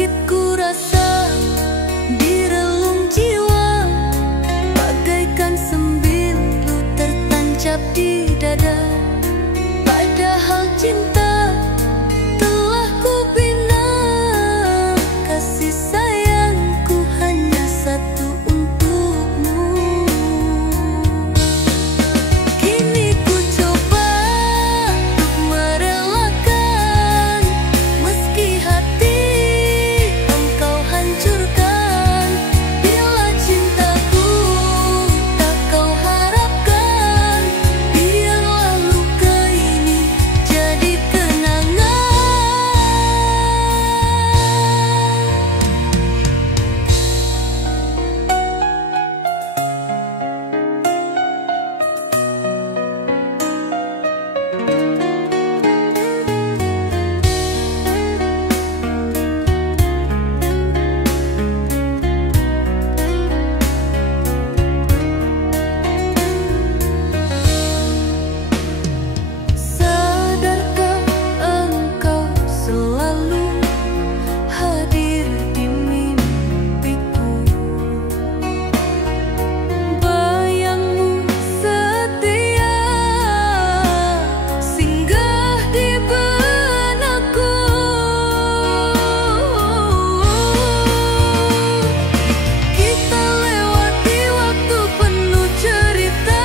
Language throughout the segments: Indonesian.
Sakit ku rasa di relung jiwa, bagaikan sembilu tertancap di dada. Padahal cinta telah ku bina, kasih sayangku hanya satu untukmu. Kini ku coba untuk merelakan, meski hati engkau hancurkan. Bila cintaku tak kau harapkan, biarlah luka ini jadi kenangan. Sadarkah engkau selalu hadir di mimpiku? Bayangmu setia singgah di benakku. Kita lewati waktu penuh cerita,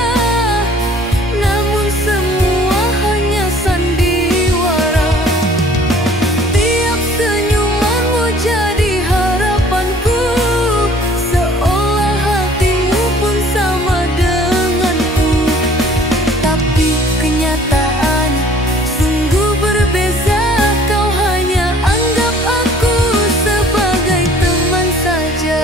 namun semua hanya sandiwara. Tiap senyumanmu jadi harapanku, seolah hatimu pun sama denganku. Tapi kenyataan sungguh berbeza, kau hanya anggap aku sebagai teman saja.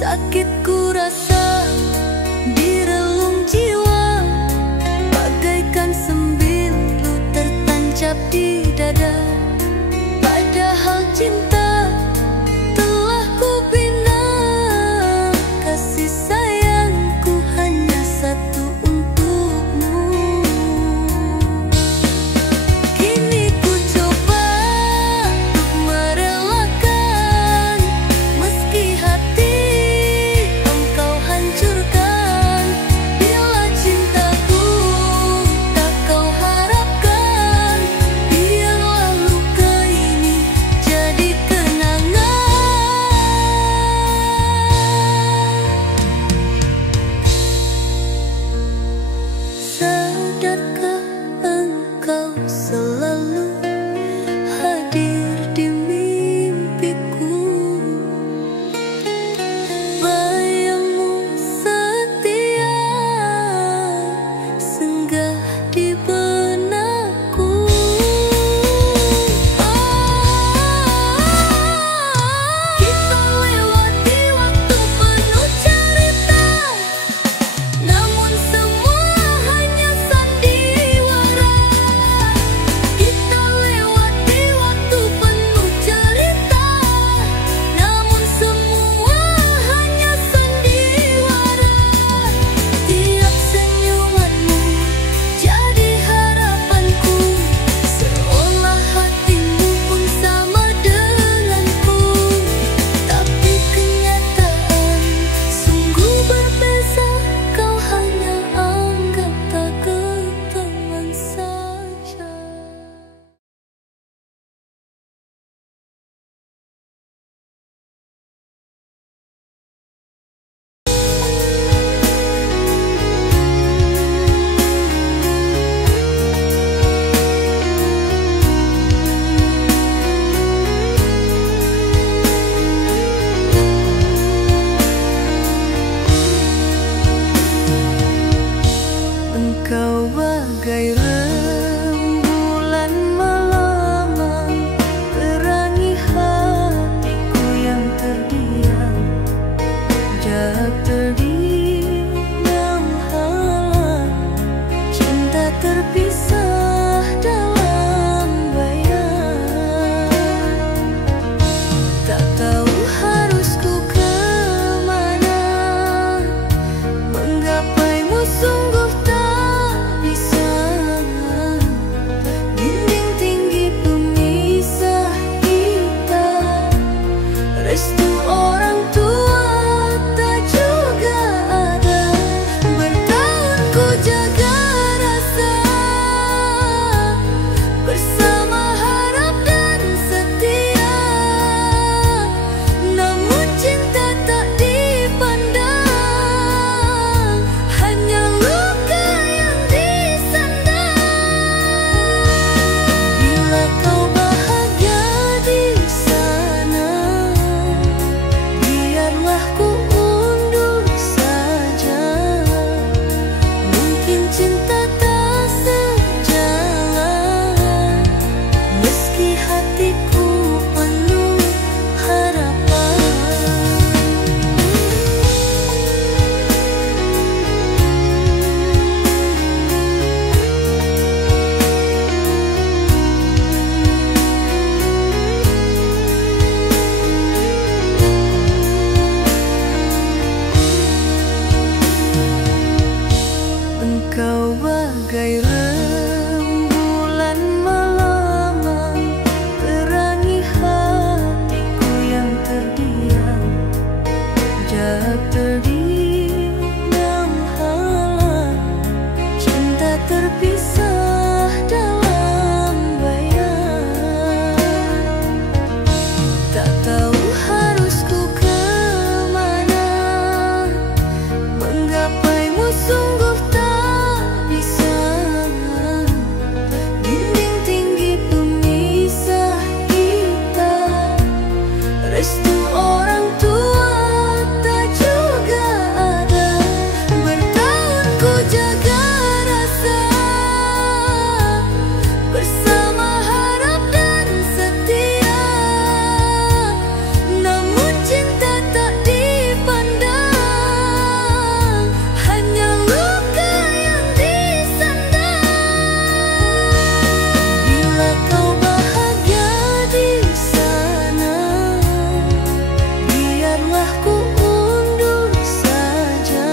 Sakit ku rasa di relung jiwa, bagaikan sembilu tertancap di dada. Padahal cinta telah ku bina, kasih sayangku hanya satu untukmu. Kini ku coba untuk merelakan, meski hati engkau hancurkan. Bila cintaku tak kau harapkan, biarlah luka ini jadi kenangan. Sadarkah engkau selalu hadir di mimpiku? Bayangmu setia singgah di benakku. Kita lewati waktu penuh cerita, namun semua hanya sandiwara. Kita lewati waktu penuh cerita, namun semua hanya sandiwara. Tiap senyumanmu jadi harapanku, seolah hatimu pun sama denganku. Tapi kenyataan sungguh berbeza, kau hanya anggap aku teman saja. Engkau bagai rembulan malam, terangi hatiku yang terdiam. Jarak terdiam halang Engkau bagai rembulan malam, terangi hatiku yang terdiam. Jarak terdiam halang, cinta terpisah dalam bayang. Tak tahu harus ku kemana, menggapaimu sungguh tak bisa. Dinding tinggi pemisah kita, restu orang tua tak juga ada. Bertahun ku jaga rasa, bersama harap dan setia. Namun cinta tak dipandang, hanya luka yang disandang. Bila kau bahagia di sana, biarlah ku undur saja.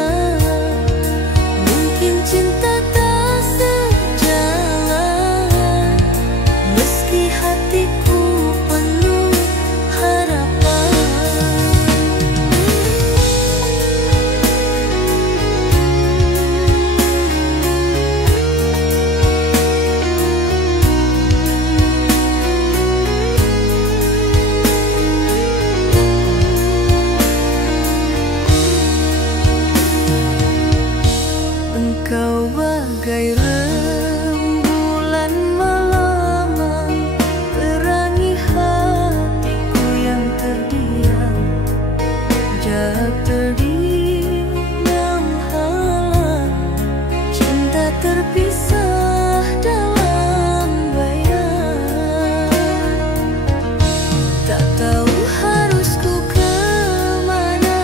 Mungkin cinta tak sejalan, meski hatiku penuh harapan. Engkau bagai rembulan malam, terangi hatiku yang terdiam. Jarak terdiam halang, cinta terpisah dalam bayang. Tak tahu harus ku kemana,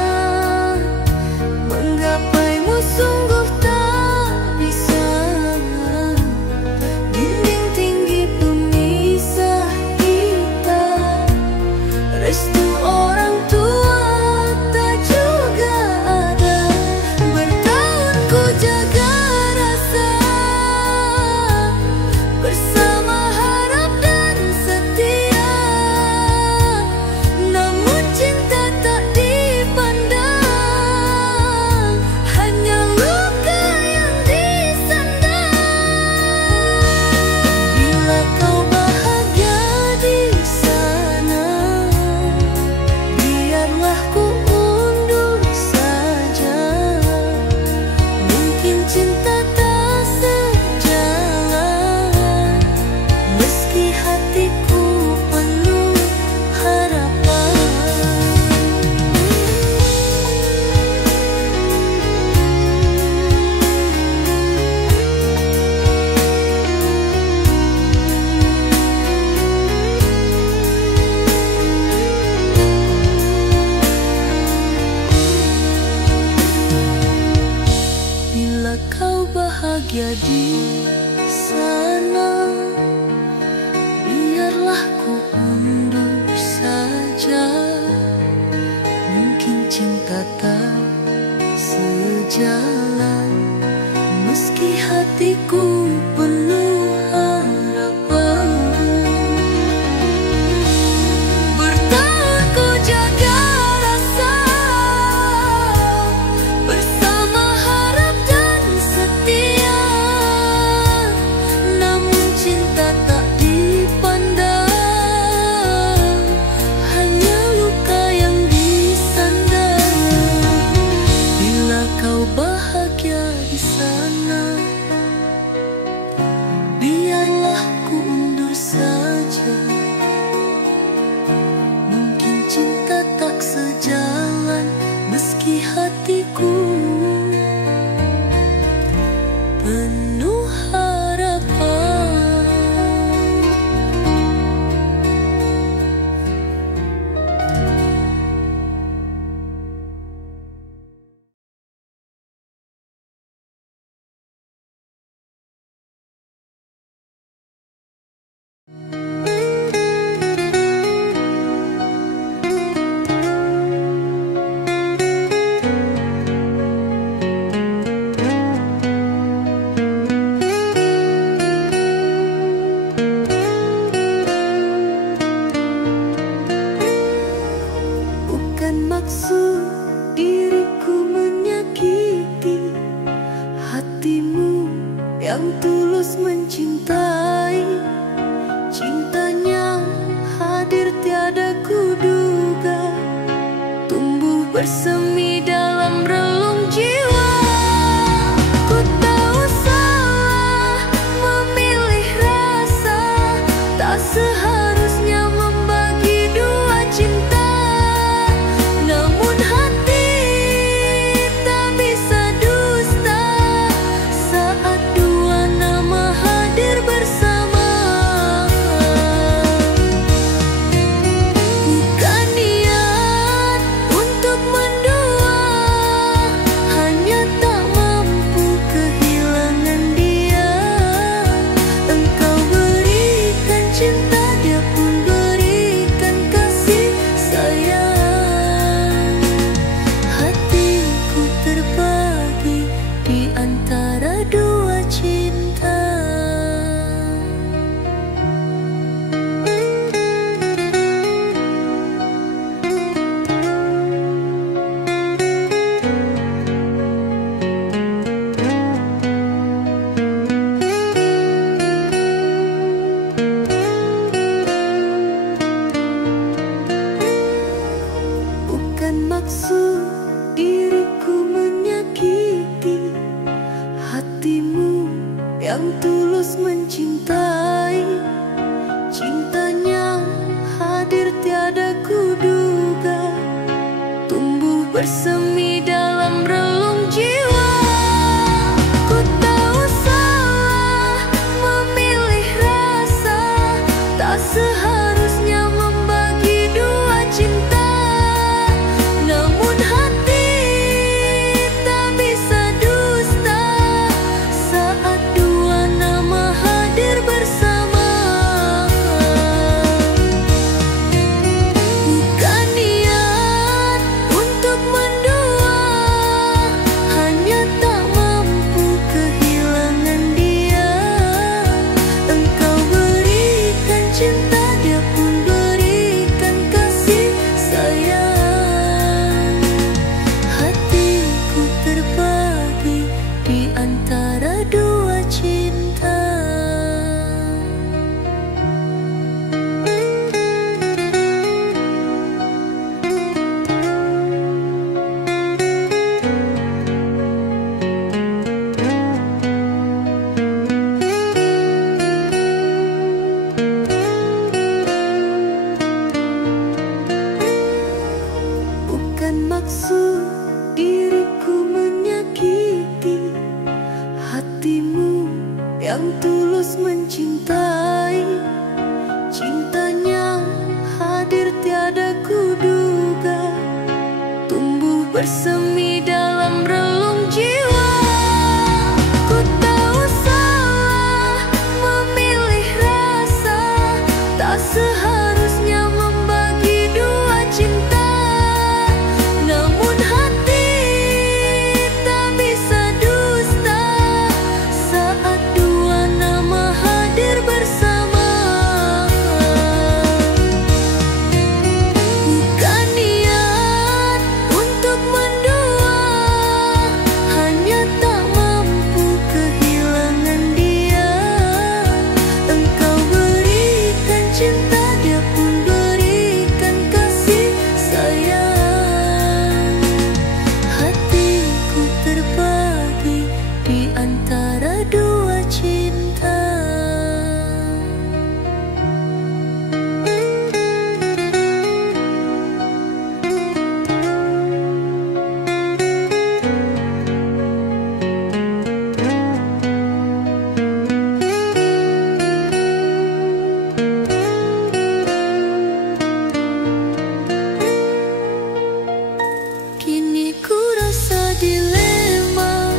menggapaimu sungguh tak bisa. Dinding tinggi pemisah kita, restu orang tua tak juga ada. Bertahun ku jaga rasa, bersama harap dan setia. Namun cinta tak dipandang, hanya luka yang disandang. Bila kau bahagia di sana, biarlah ku undur saja. Mungkin cinta tak sejalan, meski hatiku penuh harapan. Bila kau bahagia di sana, biarlah ku undur saja. Mungkin cinta tak sejalan, meski hatiku penuh harapan. Bertahun ku jaga rasa, bersama harap dan setia. Namun cinta tak dipandang, hatimu yang tulus mencintai. Cintanya hadir tiada kuduga, tumbuh bersemi dalam relung jiwa. Ku tahu salah memilih rasa, tak seharusnya membagi dua cinta. Namun hati tak bisa dusta saat dua nama hadir bersama. Bukan niat untuk mendua, hanya tak mampu kehilangan dia. Engkau berikan cinta, dia pun berikan kasih sayang. Hatiku terbagi di antara dua cinta. Bukan maksud diriku menyakiti hatimu yang tulus mencintai. Cintanya hadir tiada kuduga, tumbuh bersemi dalam relung jiwa. Ku tahu salah memilih rasa, tak seharusnya membagi dua cinta. Namun hati tak bisa dusta saat dua nama hadir bersama. Bukan niat untuk mendua, hanya tak mampu kehilangan dia. Engkau berikan cinta, dia pun berikan kasih sayang. Hatiku terbagi di antara dua cinta. Bukan maksud diriku menyakiti hatimu yang tulus mencintai. Cintanya hadir tiada kuduga, tumbuh bersemi dalam relung jiwa. Ku tahu salah memilih rasa, tak seharusnya membagi dua cinta. Namun hati tak bisa dusta saat dua nama hadir bersama. Bukan niat untuk mendua, hanya tak mampu kehilangan dia. Engkau berikan cinta, dia pun berikan kasih sayang. Hatiku terbagi di antara dua cinta. Kini ku rasa dilema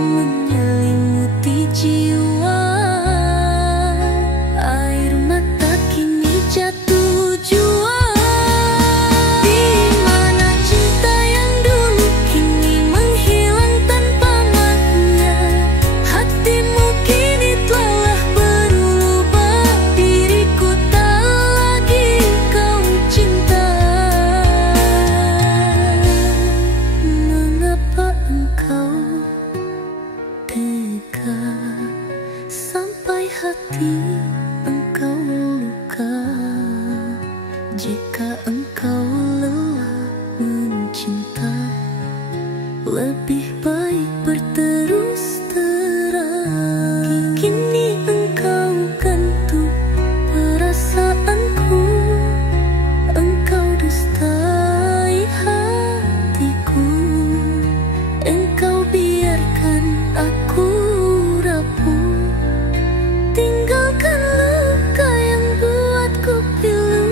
menyelimuti jiwa. Air mata kini jatuh jua. Di mana cinta yang dulu kini menghilang tanpa makna. Hatimu kini telah berubah, diriku tak lagi kau cinta. Mengapa engkau tega sampai hati engkau luka? Jika engkau lelah mencinta, lebih baik berterus terang. Kini engkau gantung perasaanku, engkau dustai hatiku, engkau biarkan aku rapuh, tinggalkan luka yang buatku pilu.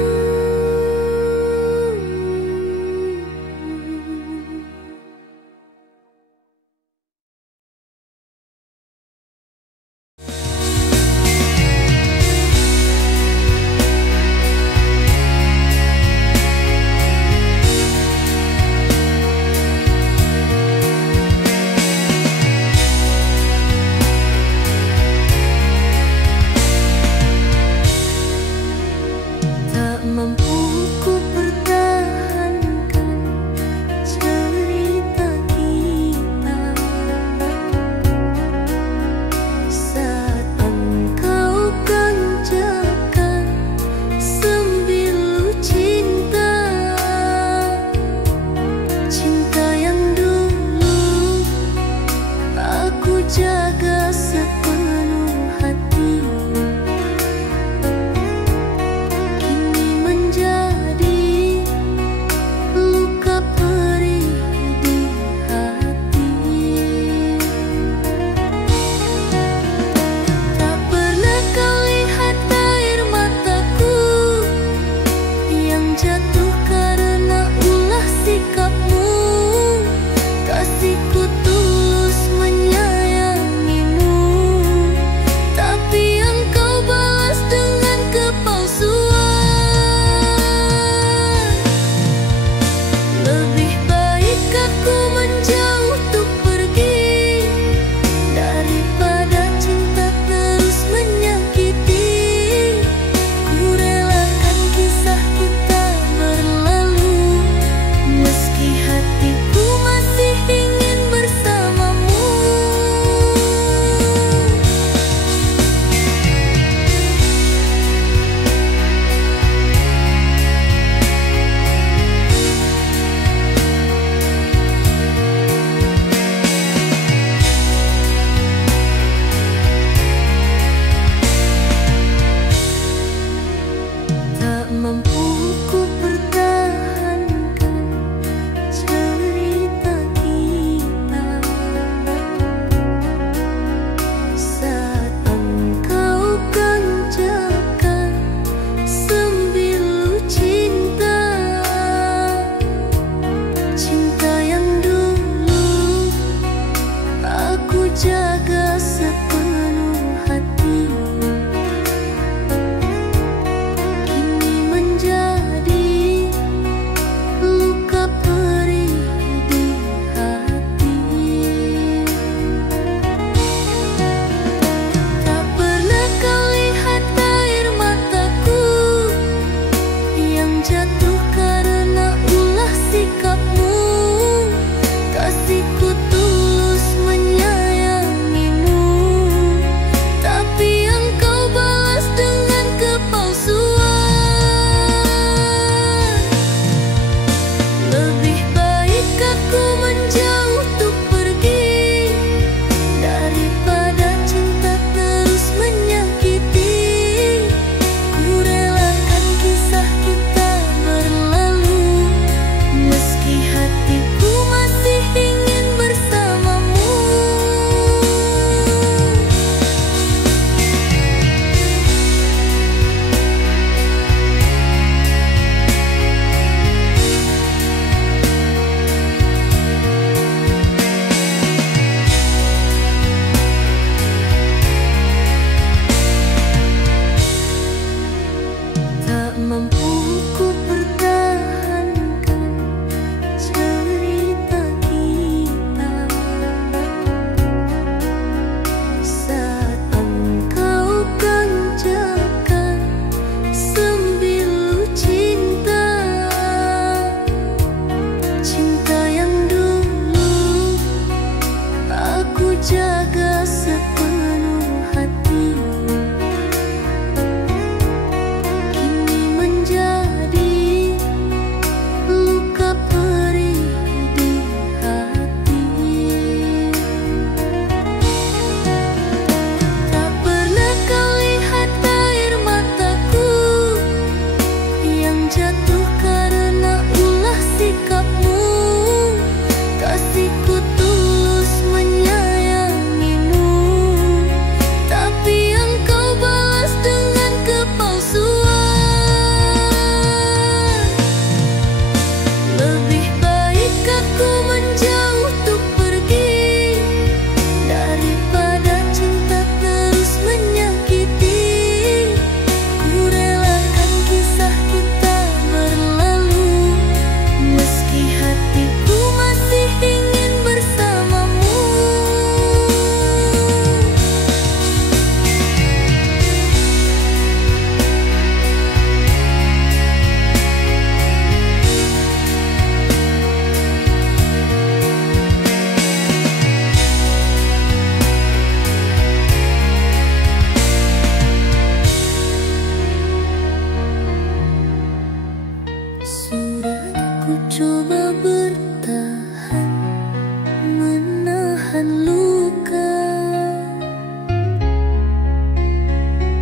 menyembuhkan luka.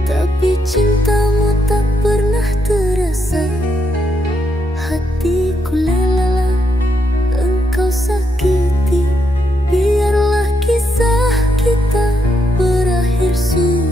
Tapi cintamu tak pernah terasa. Hatiku lelah engkau sakiti. Biarlah kisah kita berakhir sudah.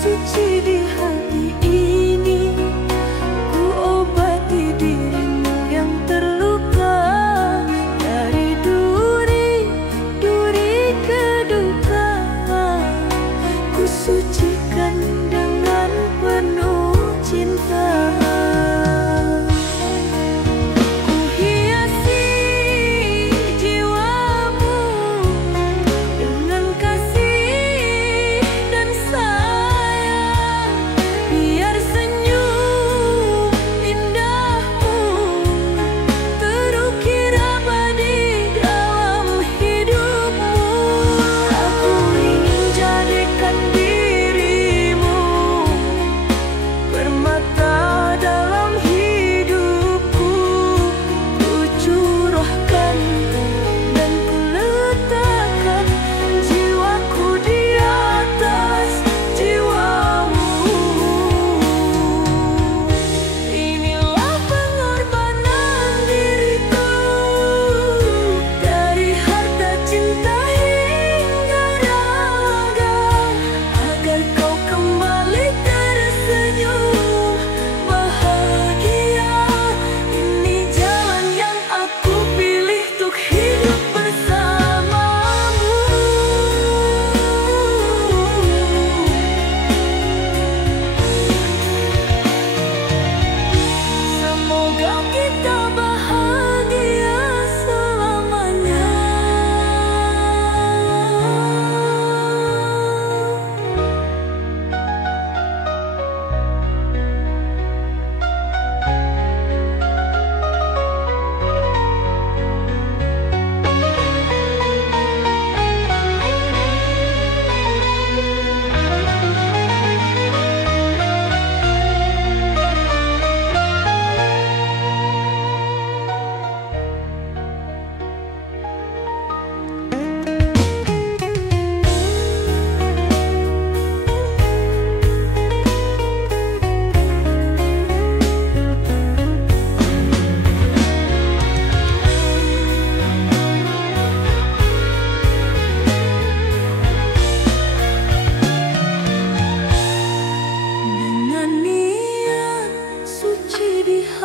Suci di hati ini, ku obati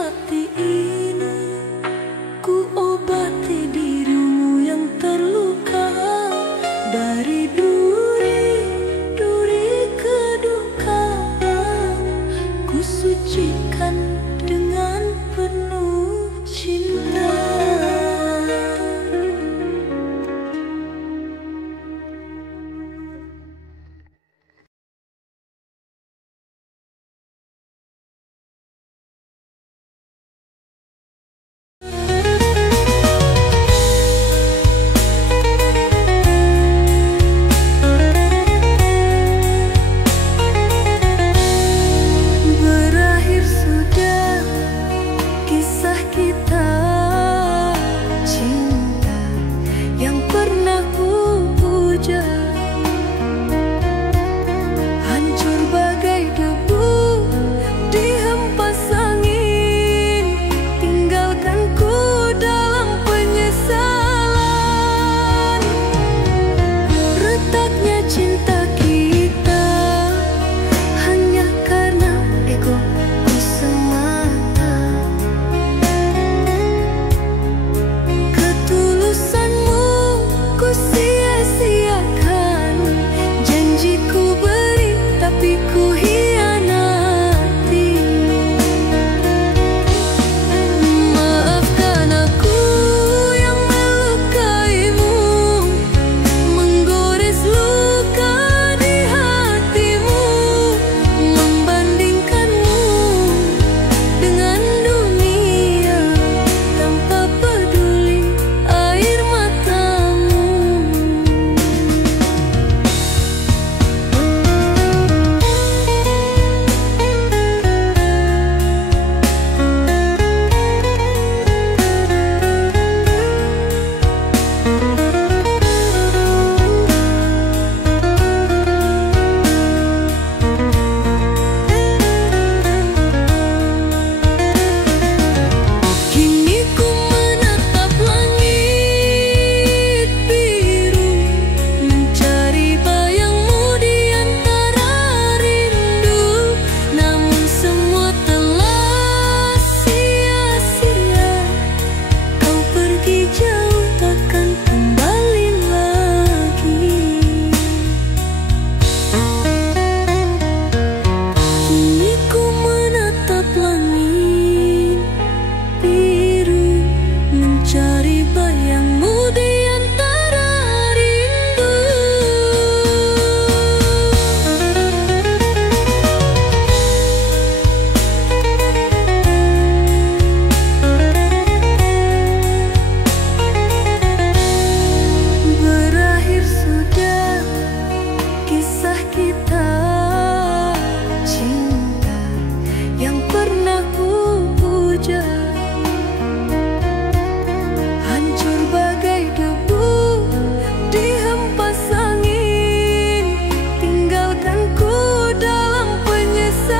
hati ini ku obati dirimu yang terluka. Dari duri kedukaan, ku sucikan dengan penuh cinta. Berakhir sudah kisah kita, cinta yang pernah ku puja, hancur bagai debu dihempas angin, tinggalkanku dalam penyesalan. Retaknya cinta kita hanya karena egoku semata. Ketulusanmu ku sia-siakan, janjiku beri tapi ku hianati. Maafkan aku yang melukaimu, menggores luka di hatimu, membandingkanmu dengan dunia tanpa peduli air matamu. Kini ku menatap langit biru, mencari bayangmu di antara rindu. Namun semua telah sia-sia, kau pergi jauh takkan kembali lagi. Kini ku menatap langit biru, mencari bayangmu di antara rindu. Berakhir sudah kisah kita, cinta yang pernah ku puja, hancur bagai debu dihempas angin, tinggalkanku dalam penyesalan.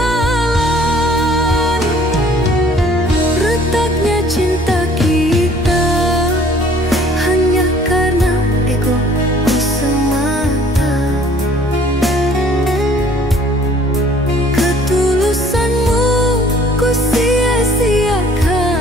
Retaknya cinta kita hanya karena egoku semata. Ketulusanmu ku sia-siakan,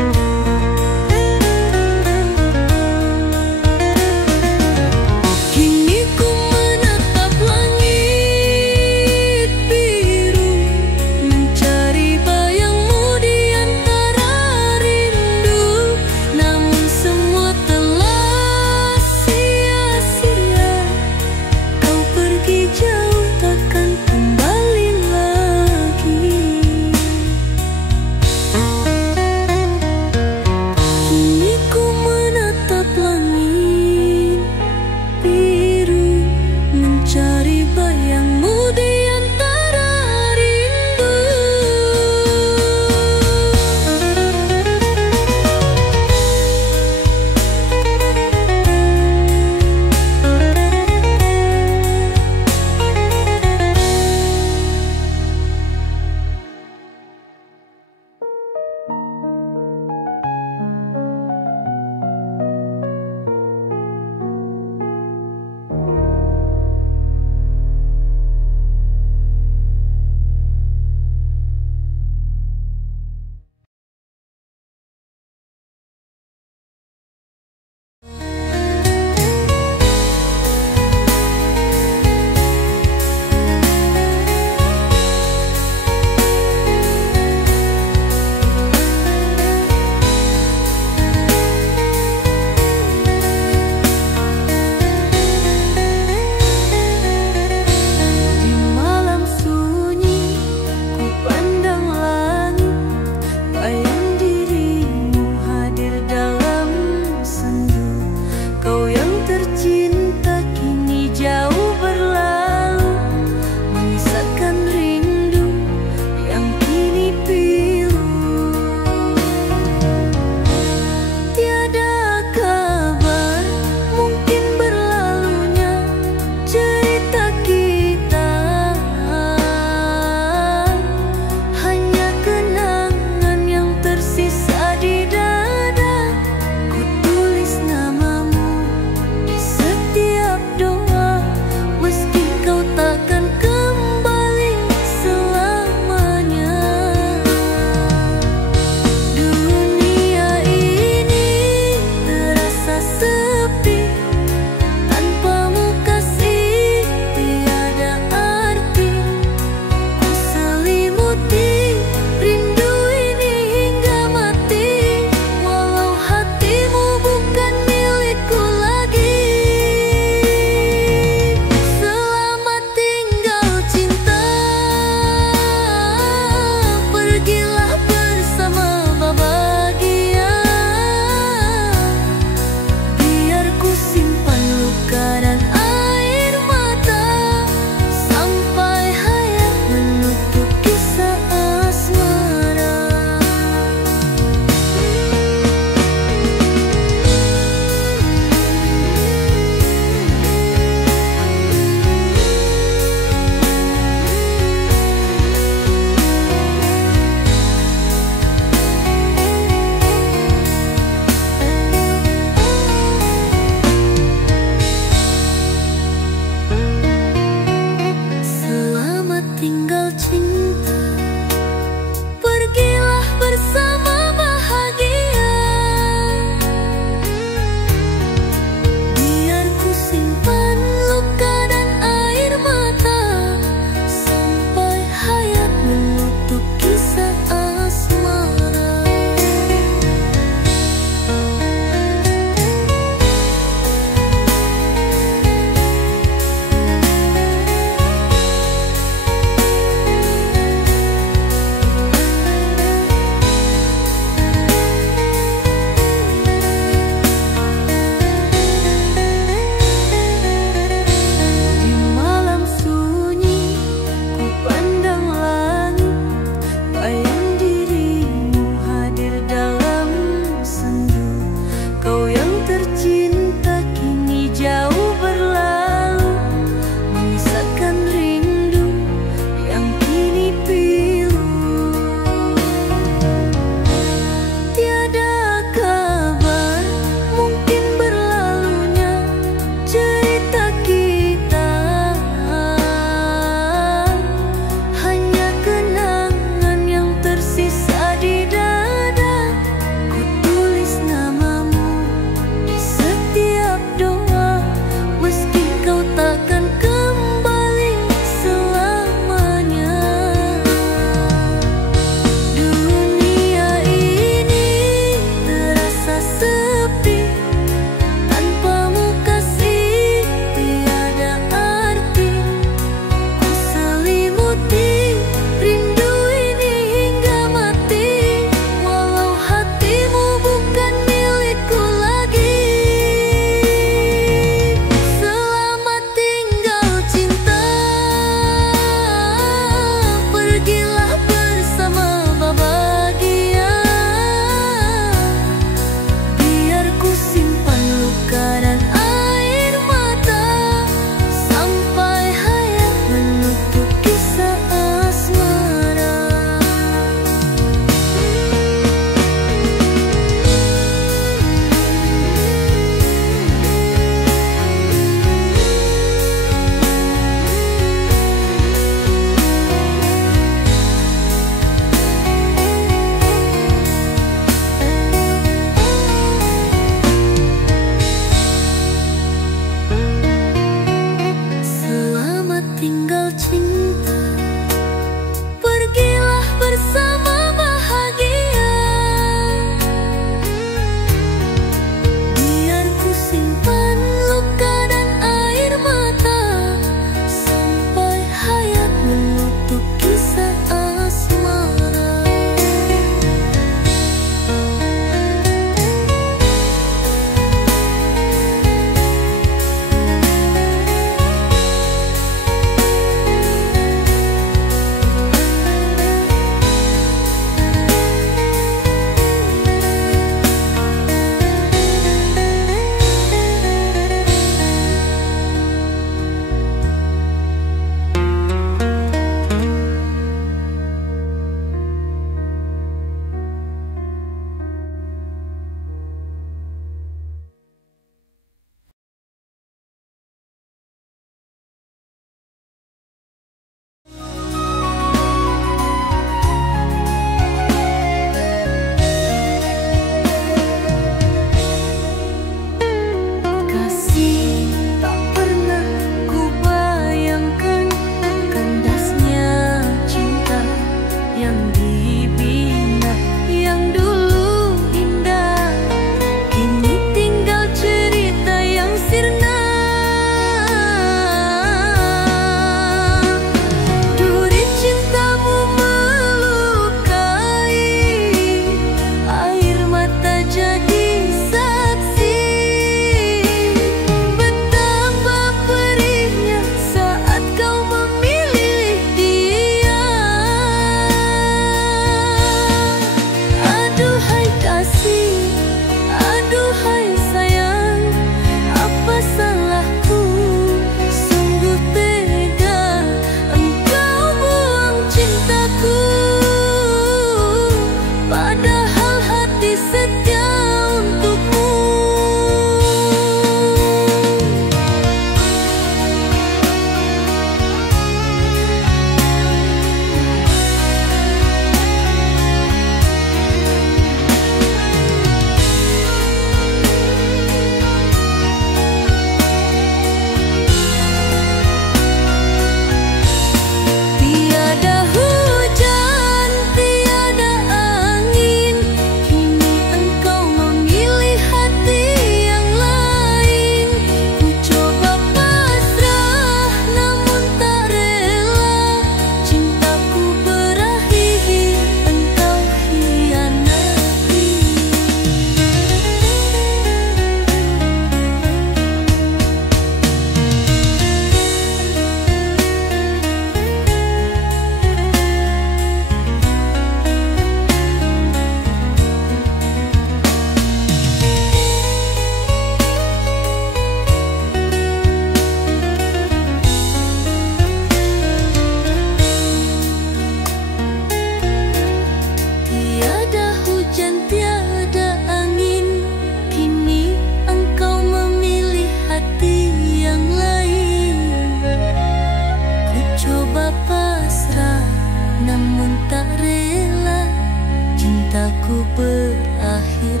cintaku berakhir,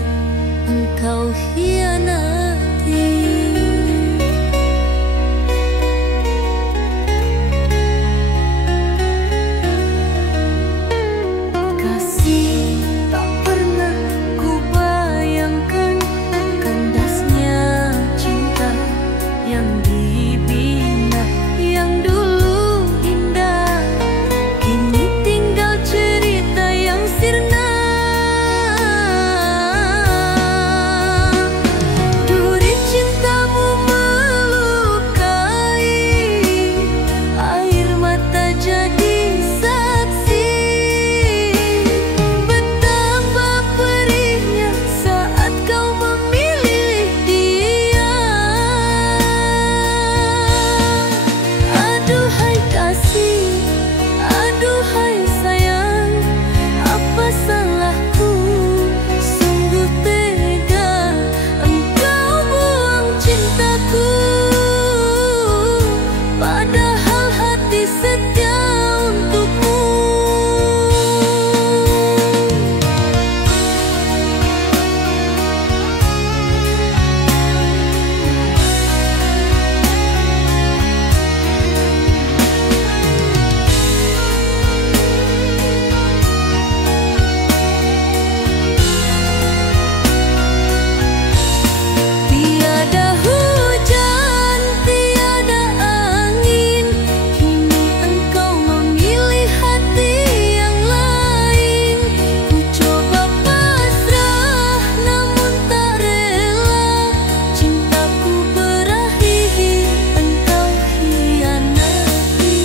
engkau hianati. Kasih tak pernah ku bayangkan, kandasnya cinta yang dibina, yang dulu indah, kini tinggal cerita yang sirna. Duri cintamu melukai, air mata jadi saksi. Betapa perihnya saat kau memilih dia. Aduhai kasih, aduhai sayang, apa salahku? Sungguh tega engkau buang cintaku, padahal hati setia untukmu. Tiada hujan, tiada angin, kini engkau memilih hati yang lain. Ku coba pasrah namun tak rela, cintaku berakhir, engkau hianati.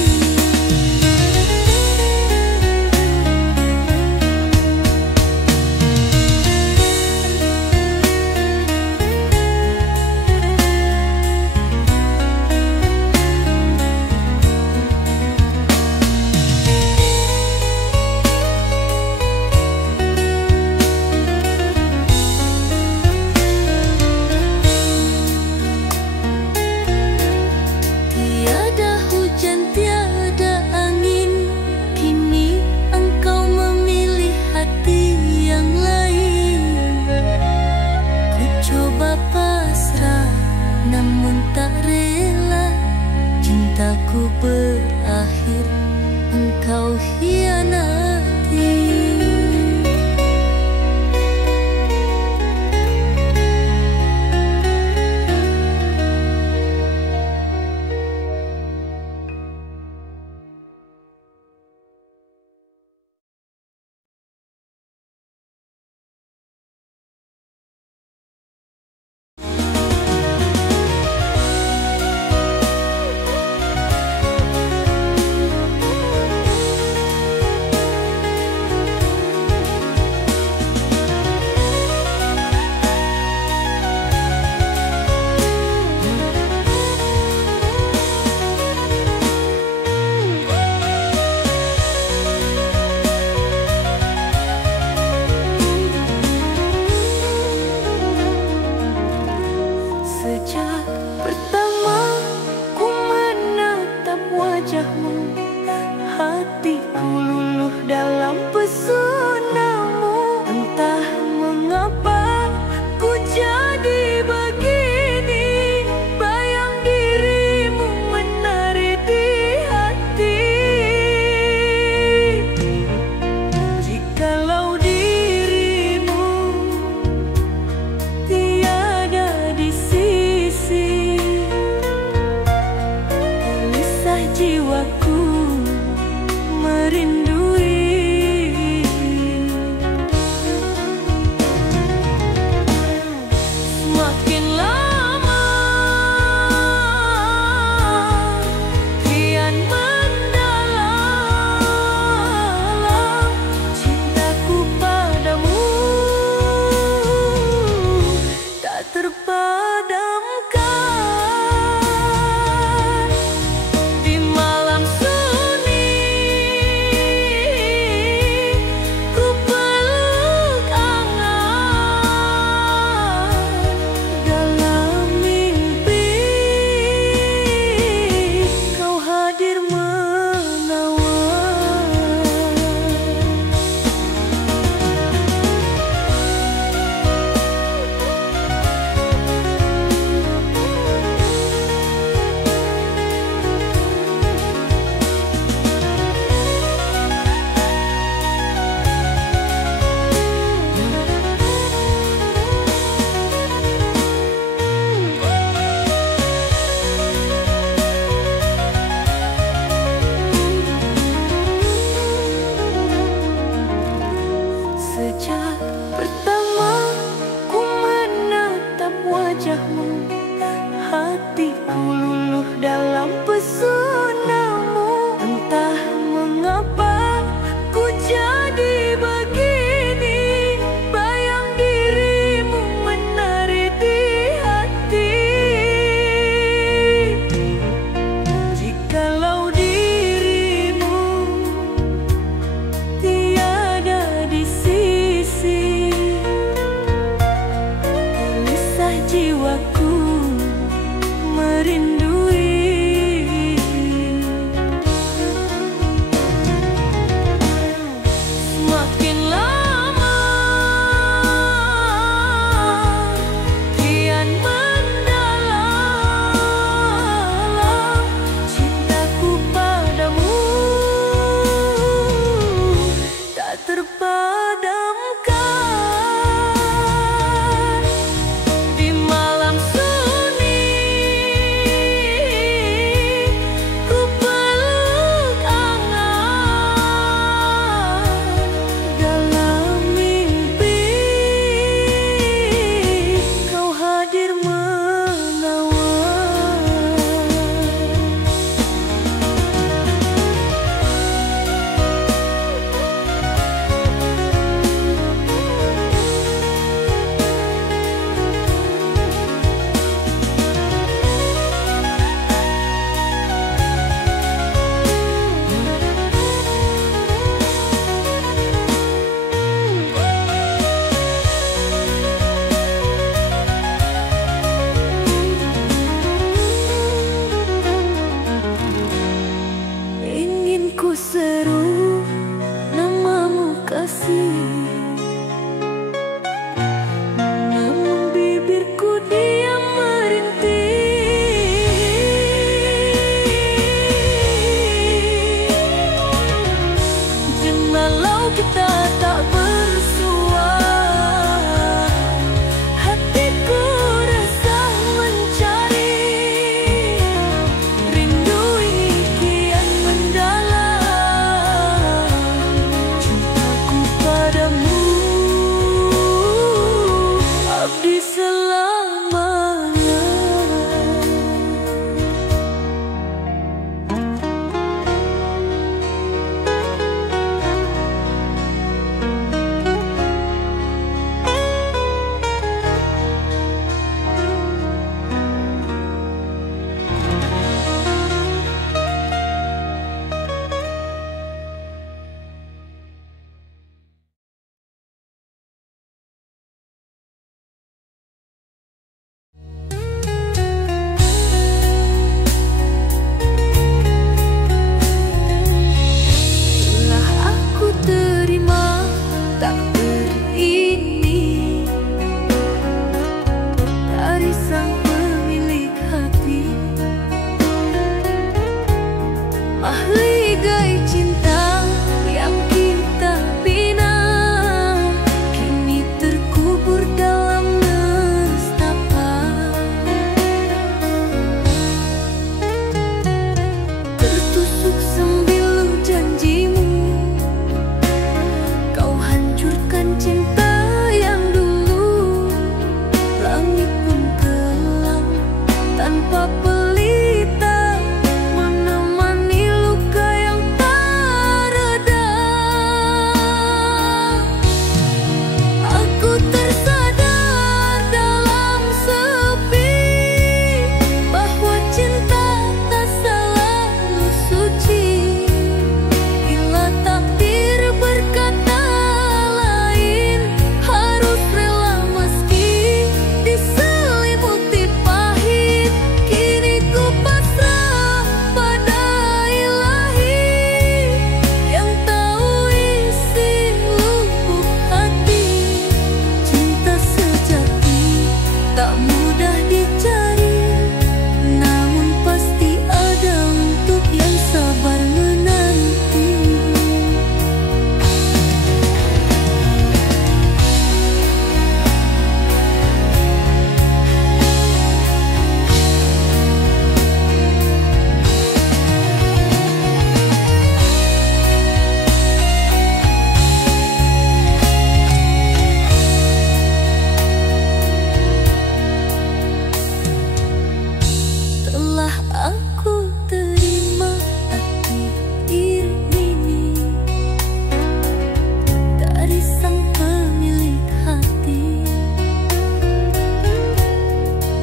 Tiada hujan, tiada angin, kini engkau memilih hati yang lain. Ku coba pasrah namun tak rela, cintaku berakhir, engkau hianati.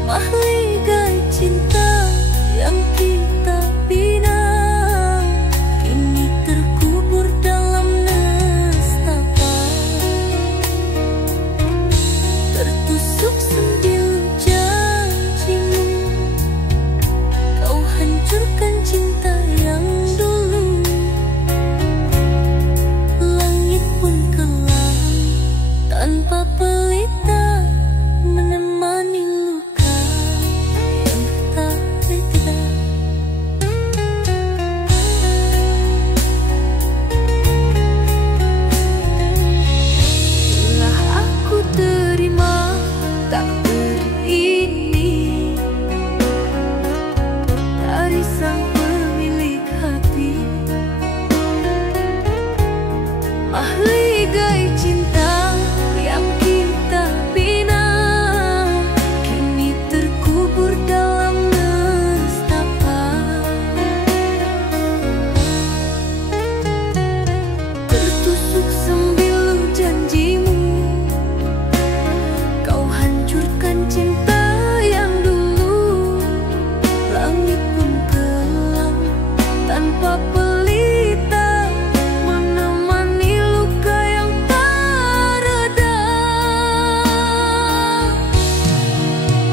mahligai cinta yang kita bina kini terkubur dalam nestapa, tertusuk sembilu janjimu, kau hancurkan cinta yang dulu. Langit pun kelam tanpa pelita menemani luka yang tak reda. Telah aku terima takdir ini dari sang pemilik hati, mahligai cinta yang kita bina kini terkubur dalam nestapa, tertusuk sembilu janjimu, kau hancurkan cinta yang dulu. Langit pun kelam tanpa pelita menemani luka yang tak reda.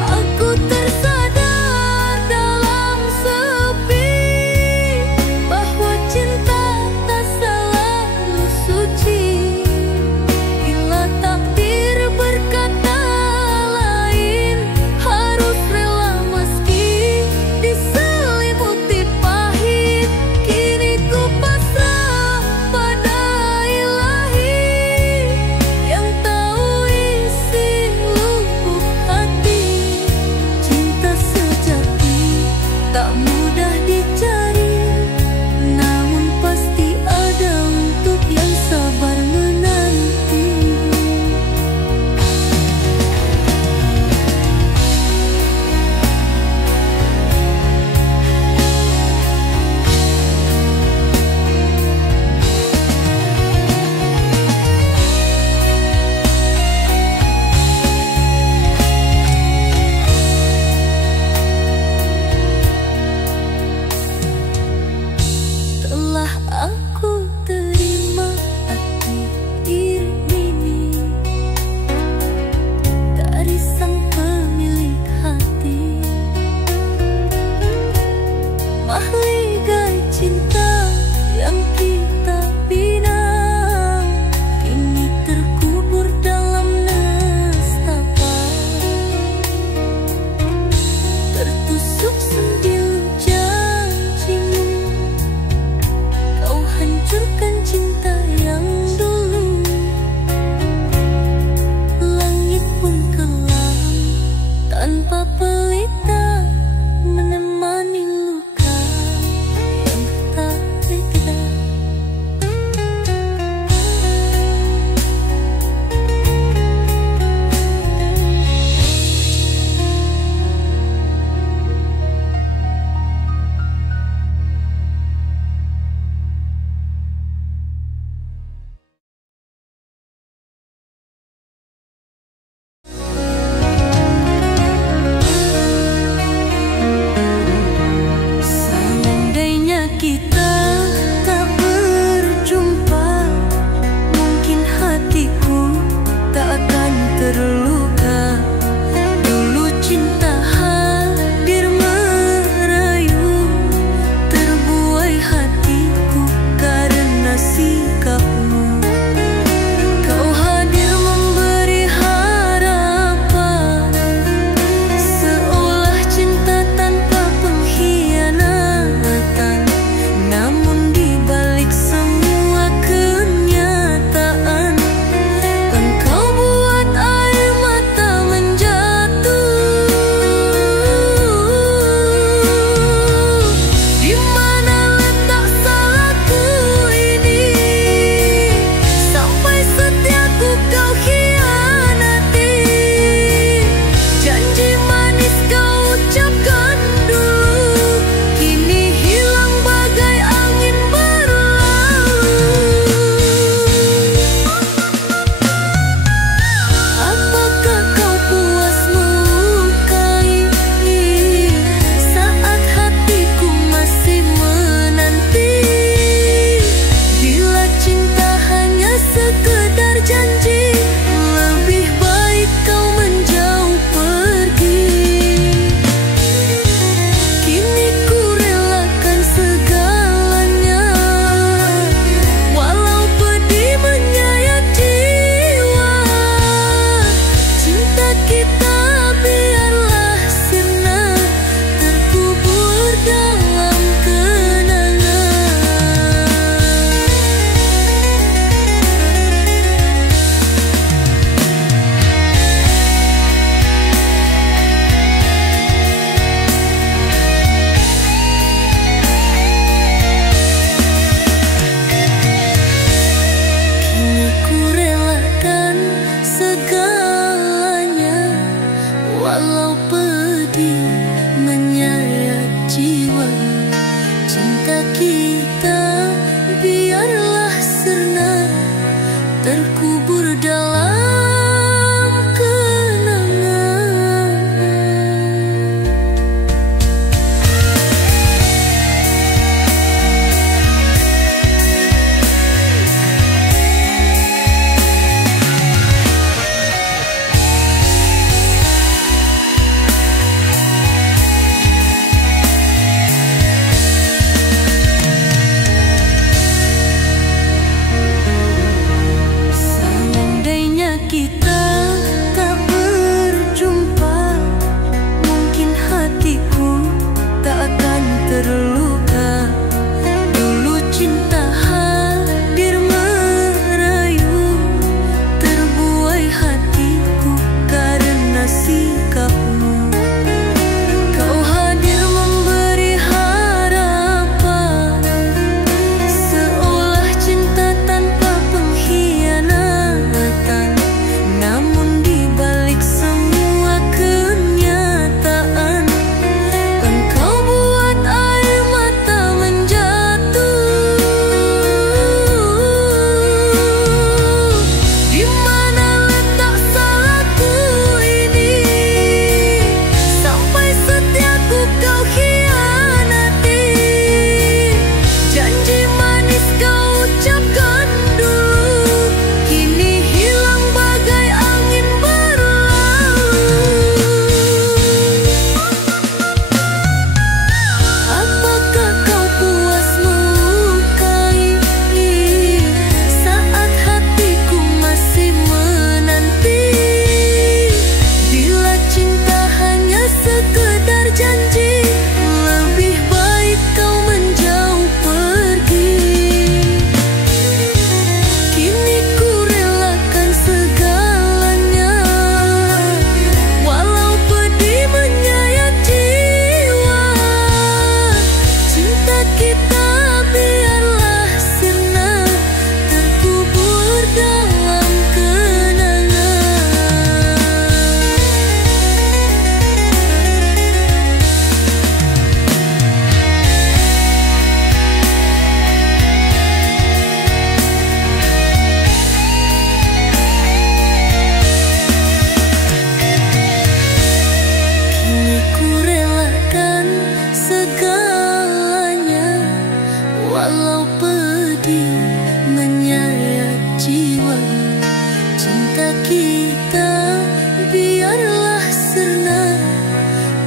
Aku tersadar dalam sepi bahwa cinta tak selalu suci. Bila takdir berkata lain, harus rela meski diselimuti pahit. Kini ku pasrah pada ilahi yang tahu isi lubuk hati. Cinta sejati tak mudah dicari, namun pasti ada untuk yang sabar menanti. Telah aku terima takdir ini dari sang pemilik hati, mahligai cinta yang kita bina kini terkubur dalam nestapa, tertusuk sembilu janjimu, kau hancurkan cinta yang dulu. Langit pun kelam tanpa pelita menemani luka yang tak reda.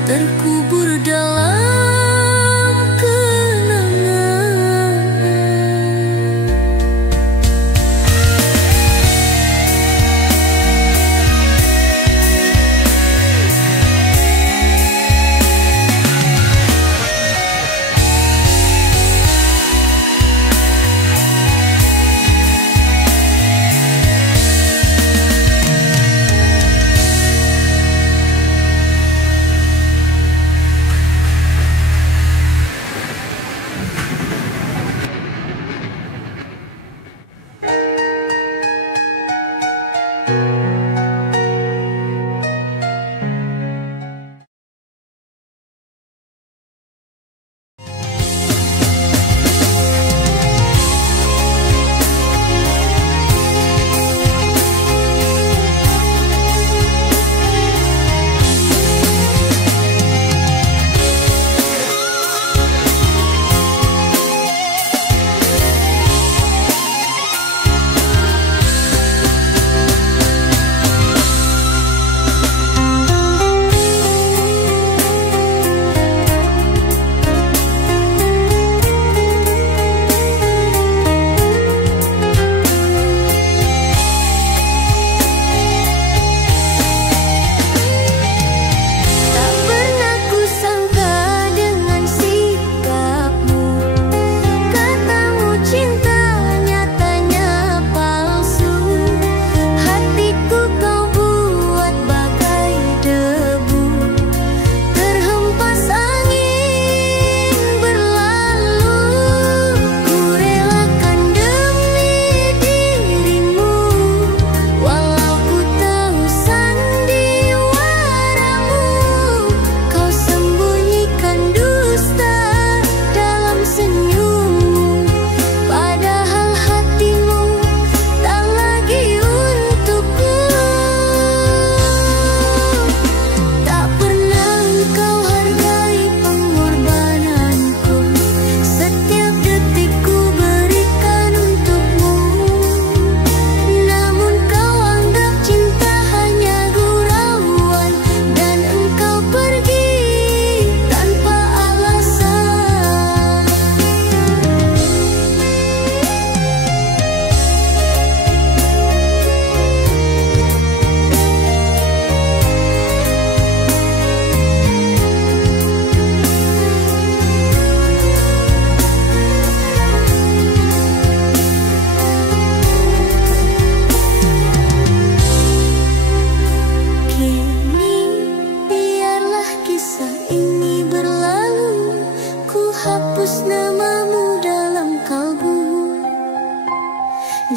terkubur dalam kenangan.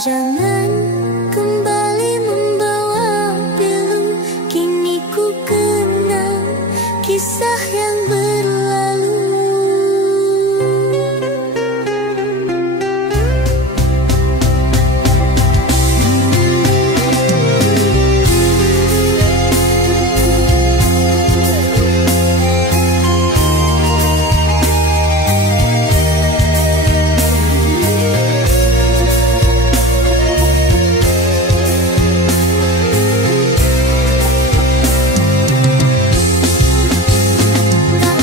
Jangan kembali membawa pilu, kini ku kenang kisah yang berlalu. Tak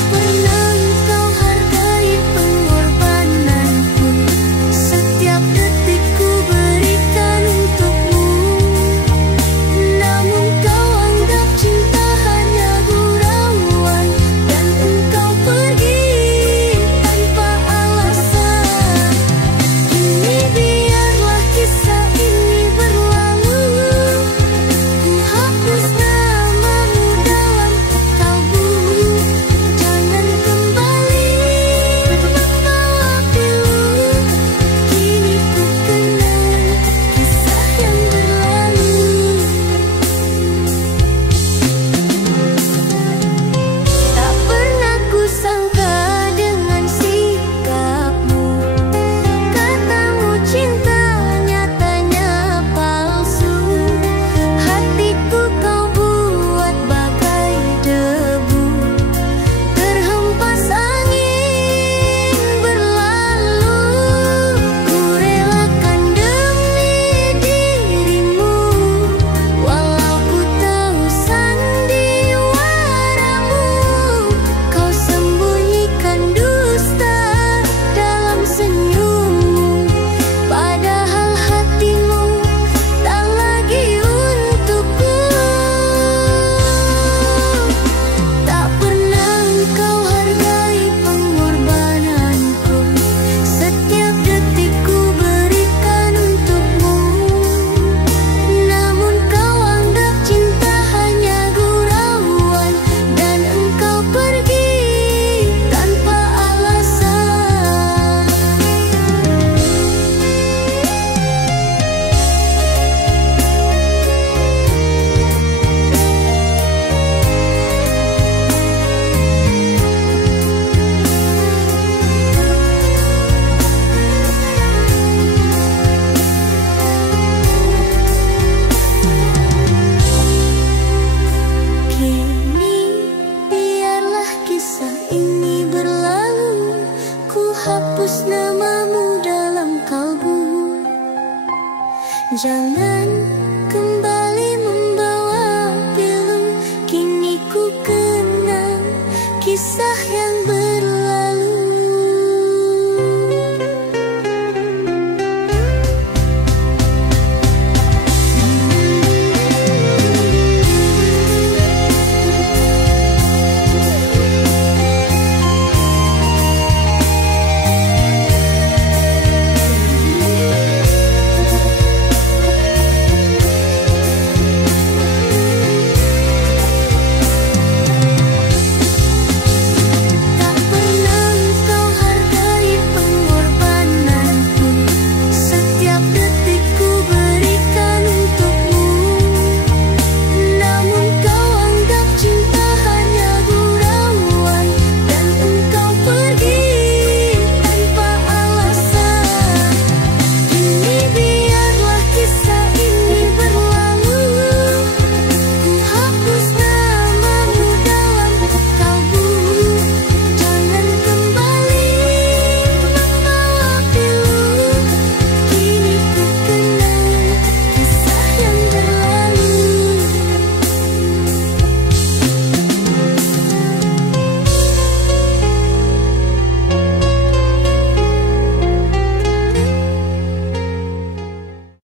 Jangan kembali membawa pilu. Kini ku kenang kisah yang